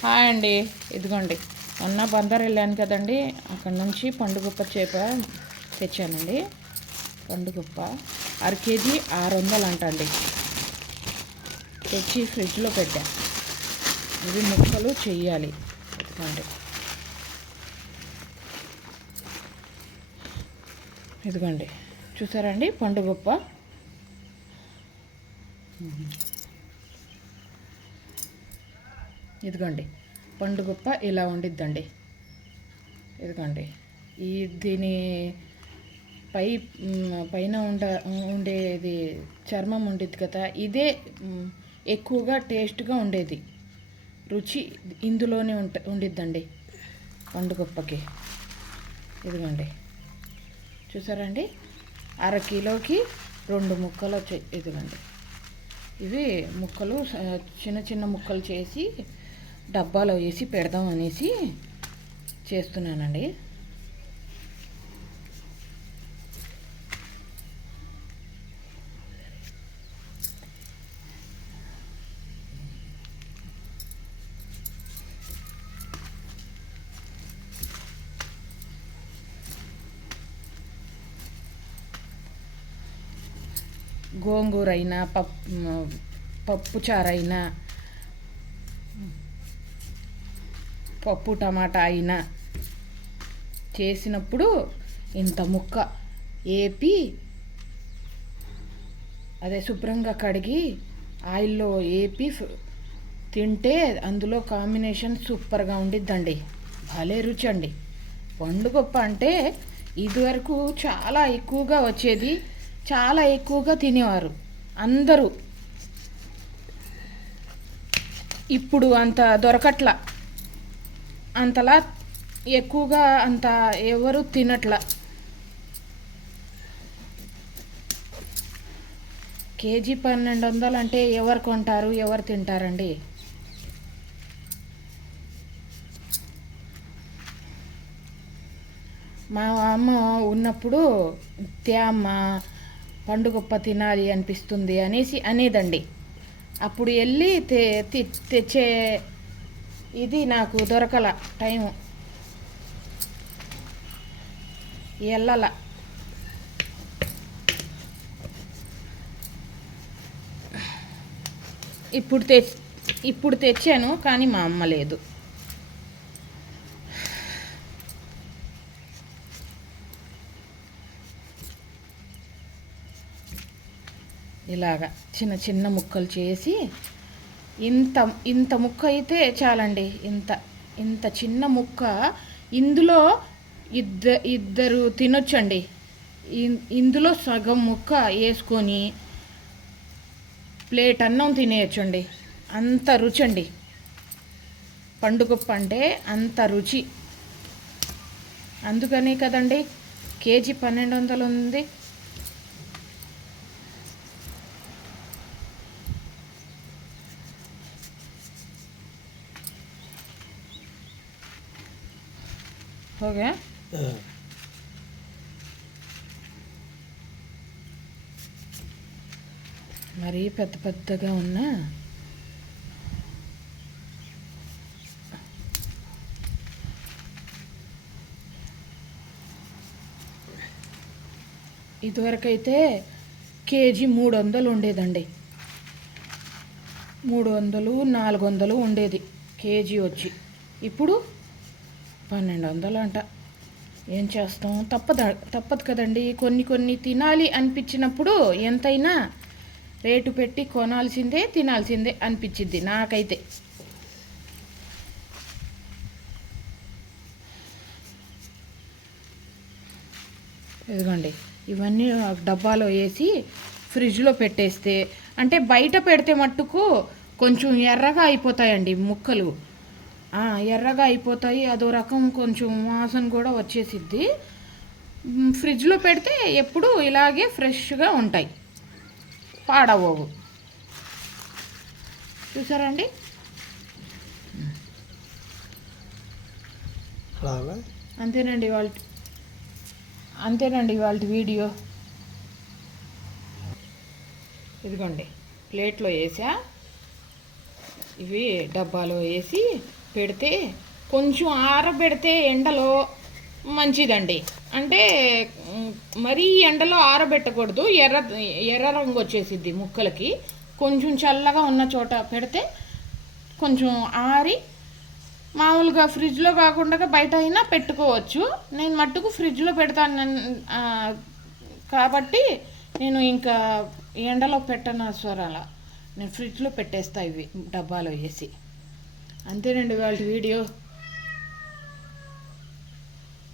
Hi అండి. ఇదిగోండి, మొన్న బందర్ వెళ్ళాను కదండి, అక్కడ నుంచి పండుగప్ప చేప తెచ్చానండి. పండుగప్ప అరకేజీ 600 అంటండి. తెచ్చి ఫ్రిడ్జ్లో పెట్టా. ఇవి ముక్కలు చెయ్యాలి. ఇదిగోండి, ఇదిగోండి చూసారండి పండుగప్ప. ఇదిగోండి పండుగప్ప ఇలా ఉండిద్దండి. ఇదిగోండి దీని పైన ఉండేది చర్మం ఉండిద్ది కదా, ఇదే ఎక్కువగా టేస్ట్గా ఉండేది. రుచి ఇందులోనే ఉండిద్దండి పండుగప్పకి. ఇదిగోండి చూసారండి, 1/2 కిలోకి 2 ముక్కలు వచ్చాయి. ఇదిగోండి, ఇవి ముక్కలు చిన్న చిన్న ముక్కలు చేసి డబ్బాలో వేసి పెడదాం అనేసి చేస్తున్నానండి. గోంగూర అయినా పప్పు చారైనా పప్పు టమాటా అయినా చేసినప్పుడు ఇంత ముక్క ఏపి అదే శుభ్రంగా కడిగి ఆయిల్లో ఏపి తింటే అందులో కాంబినేషన్ సూపర్గా ఉండిద్దండి. భలే రుచి అండి. పండుగప్ప అంటే ఇదివరకు చాలా ఎక్కువగా వచ్చేది, చాలా ఎక్కువగా తినేవారు అందరూ. ఇప్పుడు అంత దొరకట్లా, అంతలా ఎక్కువగా అంత ఎవరు తినట్లా. కేజీ 1200 అంటే ఎవరు కొంటారు, ఎవరు తింటారండి? మా అమ్మ ఉన్నప్పుడు తేమ్మ పండుగప్ప తినాలి అనిపిస్తుంది అనేసి అనేదండి. అప్పుడు వెళ్ళి తెచ్చే ఇది నాకు దొరకల టైము, వెళ్ళాల. ఇప్పుడు తెచ్చాను, కానీ మా అమ్మ లేదు. ఇలాగా చిన్న చిన్న ముక్కలు చేసి ఇంత ముక్క అయితే చాలండి. ఇంత చిన్న ముక్క ఇందులో ఇద్దరు తినొచ్చండి. ఇందులో సగం ముక్క వేసుకొని ప్లేట్ అన్నం తినేయచ్చండి. అంత రుచి అండి. పండుగప్ప అంటే అంత రుచి. అందుకనే కదండి కేజీ 1200 ఉంది. ఓకే, మరీ పెద్దగా ఉన్న ఇదివరకైతే కేజీ 300 ఉండేదండి. 300 400 ఉండేది కేజీ వచ్చి. ఇప్పుడు 1200 అంట. ఏం చేస్తాం, తప్పదు కదండి. కొన్ని తినాలి అనిపించినప్పుడు ఎంతైనా రేటు పెట్టి కొనాల్సిందే, తినాల్సిందే అనిపించిద్ది నాకైతే. ఇదిగోండి, ఇవన్నీ డబ్బాలో వేసి ఫ్రిడ్జ్లో పెట్టేస్తే, అంటే బయట పెడితే మట్టుకు కొంచెం ఎర్రగా అయిపోతాయండి ముక్కలు. ఎర్రగా అయిపోతాయి, అదో రకం కొంచెం వాసన కూడా వచ్చేసిద్ది. ఫ్రిడ్జ్లో పెడితే ఎప్పుడు ఇలాగే ఫ్రెష్గా ఉంటాయి, పాడవవు. చూసారండి, అంతేనండి వాళ్ళ వీడియో. ఇదిగోండి ప్లేట్లో వేసా, ఇవి డబ్బాలో వేసి పెడితే కొంచెం ఆరబెడితే ఎండలో మంచిదండి. అంటే మరీ ఎండలో ఆరబెట్టకూడదు, ఎర్ర ఎర్ర రంగు వచ్చేసిద్ది ముక్కలకి. కొంచెం చల్లగా ఉన్న చోట పెడితే కొంచెం ఆరి మామూలుగా ఫ్రిడ్జ్లో కాకుండా బయట అయినా పెట్టుకోవచ్చు. నేను మట్టుకు ఫ్రిడ్జ్లో పెడతాను కాబట్టి నేను ఇంకా ఎండలో పెట్టను స్వరాల, నేను ఫ్రిడ్జ్లో పెట్టేస్తా ఇవి డబ్బాలో వేసి. అంతేనండి వాళ్ళ వీడియో.